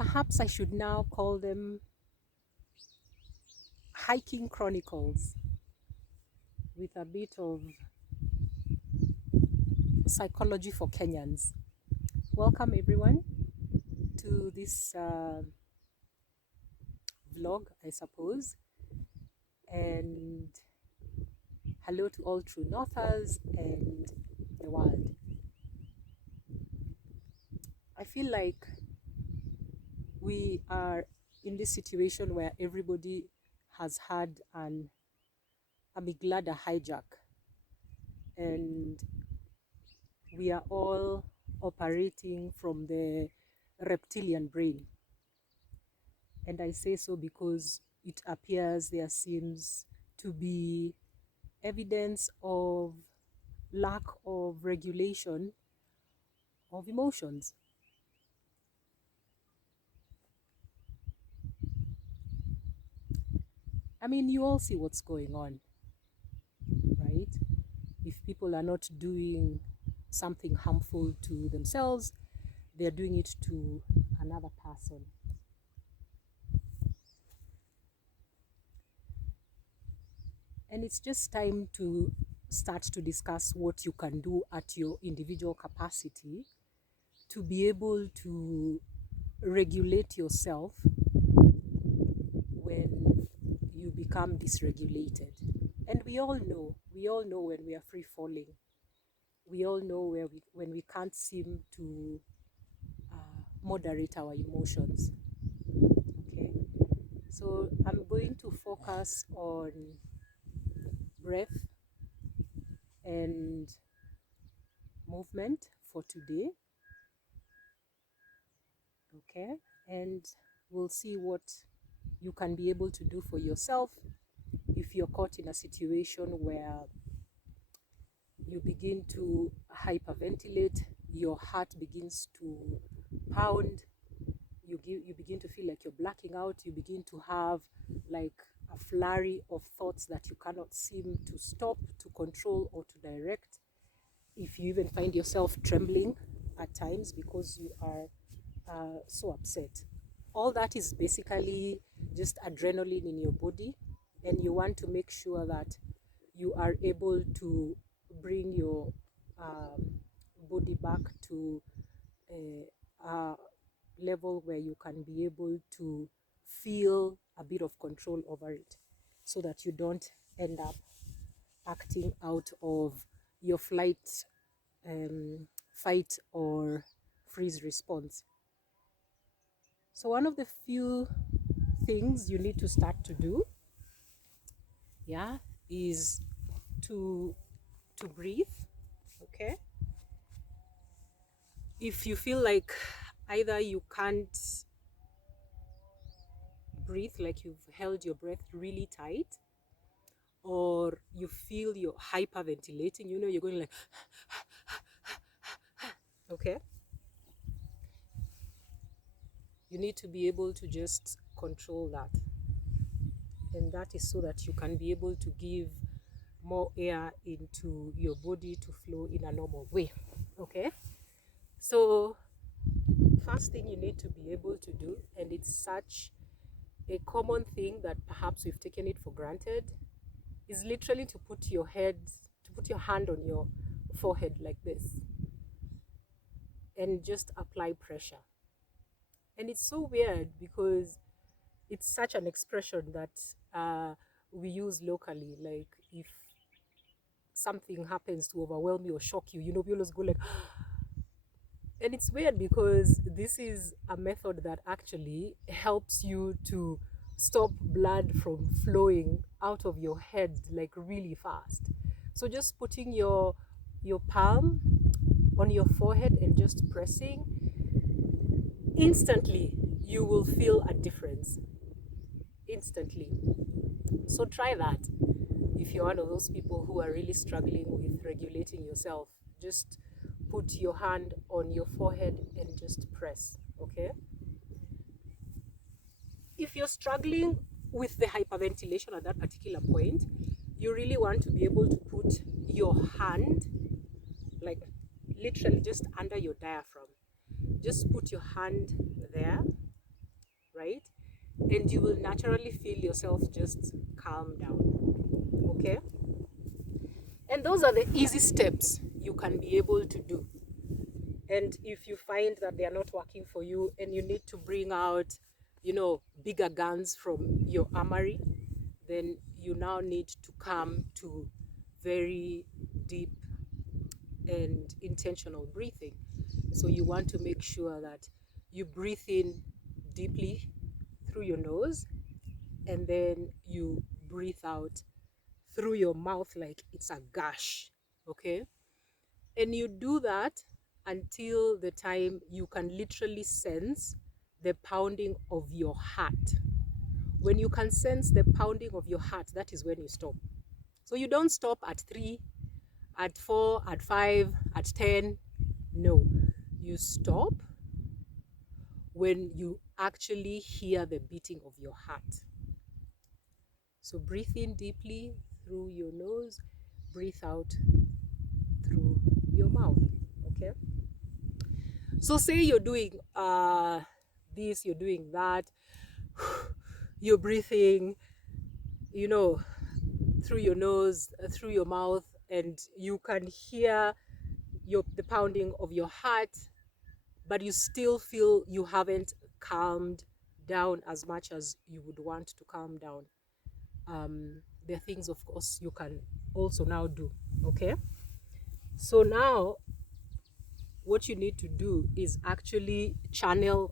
Perhaps I should now call them hiking chronicles with a bit of psychology for Kenyans. Welcome everyone to this vlog, I suppose, and hello to all true northers and the world. I feel like we are in this situation where everybody has had an amygdala hijack, and we are all operating from the reptilian brain. And I say so because it appears there seems to be evidence of lack of regulation of emotions. I mean, you all see what's going on, right? If people are not doing something harmful to themselves, they're doing it to another person. And it's just time to start to discuss what you can do at your individual capacity to be able to regulate yourself when you become dysregulated. And we all know when we are free falling. We all know when we can't seem to moderate our emotions. Okay, so I'm going to focus on breath and movement for today. Okay, and we'll see what you can be able to do for yourself if you're caught in a situation where you begin to hyperventilate, your heart begins to pound, you begin to feel like you're blacking out, you begin to have like a flurry of thoughts that you cannot seem to stop, to control, or to direct. If you even find yourself trembling at times because you are so upset. All that is basically just adrenaline in your body, and you want to make sure that you are able to bring your body back to a level where you can be able to feel a bit of control over it, so that you don't end up acting out of your fight or freeze response. So one of the few things you need to start to do, is to breathe. Okay, if you feel like either you can't breathe, like you've held your breath really tight, or you feel you're hyperventilating, you're going like okay, you need to be able to just control that. And that is so that you can be able to give more air into your body to flow in a normal way. Okay, so first thing you need to be able to do, and it's such a common thing that perhaps we've taken it for granted, is literally to put your hand on your forehead like this and just apply pressure. And it's so weird because it's such an expression that we use locally. Like if something happens to overwhelm you or shock you, we always go like and it's weird because this is a method that actually helps you to stop blood from flowing out of your head like really fast. So just putting your palm on your forehead and just pressing, instantly you will feel a difference. Instantly. So try that if you're one of those people who are really struggling with regulating yourself. Just put your hand on your forehead and just press. Okay, if you're struggling with the hyperventilation at that particular point, you really want to be able to put your hand like literally just under your diaphragm. Just put your hand there right? And you will naturally feel yourself just calm down. Okay? And those are the easy steps you can be able to do. And if you find that they are not working for you and you need to bring out, bigger guns from your armory, then you now need to come to very deep and intentional breathing. So you want to make sure that you breathe in deeply through your nose, and then you breathe out through your mouth like it's a gush. Okay? And you do that until the time you can literally sense the pounding of your heart. When you can sense the pounding of your heart, that is when you stop. So you don't stop at 3, at 4, at 5, at 10. No, you stop when you actually hear the beating of your heart. So breathe in deeply through your nose, breathe out through your mouth. Okay? So say you're doing this, you're doing that, you're breathing, through your nose, through your mouth, and you can hear the pounding of your heart, but you still feel you haven't calmed down as much as you would want to calm down. There are things, of course, you can also now do. Okay? So now what you need to do is actually channel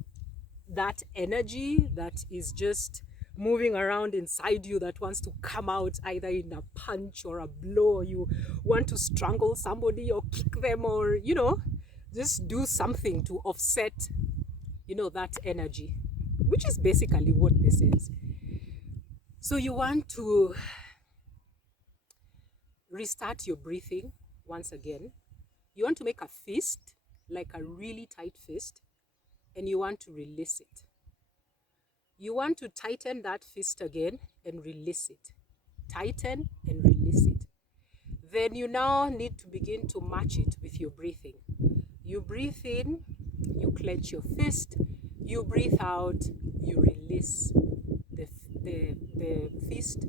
that energy that is just moving around inside you, that wants to come out either in a punch or a blow, or you want to strangle somebody or kick them, or just do something to offset that energy, which is basically what this is. So you want to restart your breathing once again. You want to make a fist, like a really tight fist, and you want to release it. You want to tighten that fist again and release it. Tighten and release it. Then you now need to begin to match it with your breathing. You breathe in, you clench your fist. You breathe out, you release the fist.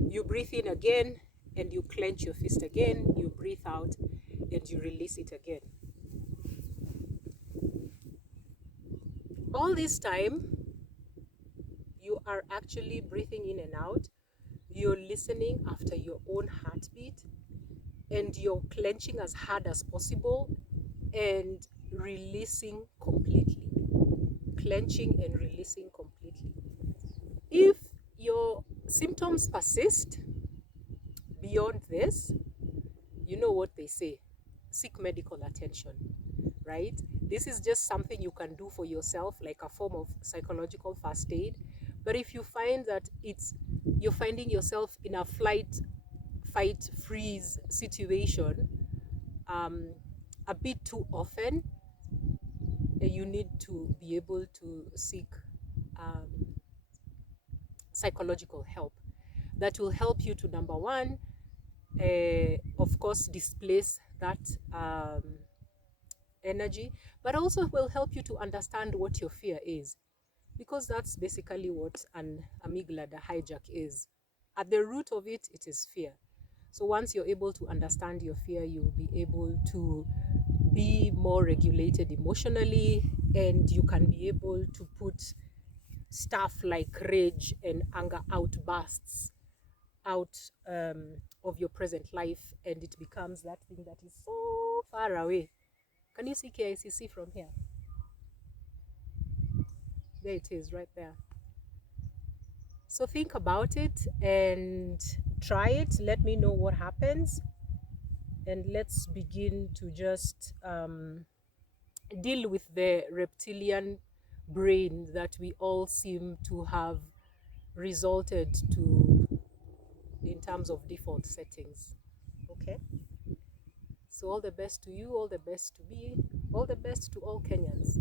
You breathe in again and you clench your fist again. You breathe out and you release it again. All this time, you are actually breathing in and out. You're listening after your own heartbeat, and you're clenching as hard as possible and releasing completely. Clenching and releasing completely. If your symptoms persist beyond this, you know what they say: seek medical attention, right? This is just something you can do for yourself, like a form of psychological first aid. But if you find that you're finding yourself in a flight, fight, freeze situation a bit too often, you need to be able to seek psychological help that will help you to, number one, of course, displace that energy, but also will help you to understand what your fear is, because that's basically what an amygdala hijack is. At the root of it, it is fear. So once you're able to understand your fear, you'll be able to be more regulated emotionally, and you can be able to put stuff like rage and anger outbursts out of your present life, and it becomes that thing that is so far away. Can you see KICC from here? There it is, right there. So think about it and try it. Let me know what happens, and let's begin to just deal with the reptilian brain that we all seem to have resulted to in terms of default settings. Okay? So all the best to you, all the best to me, all the best to all Kenyans.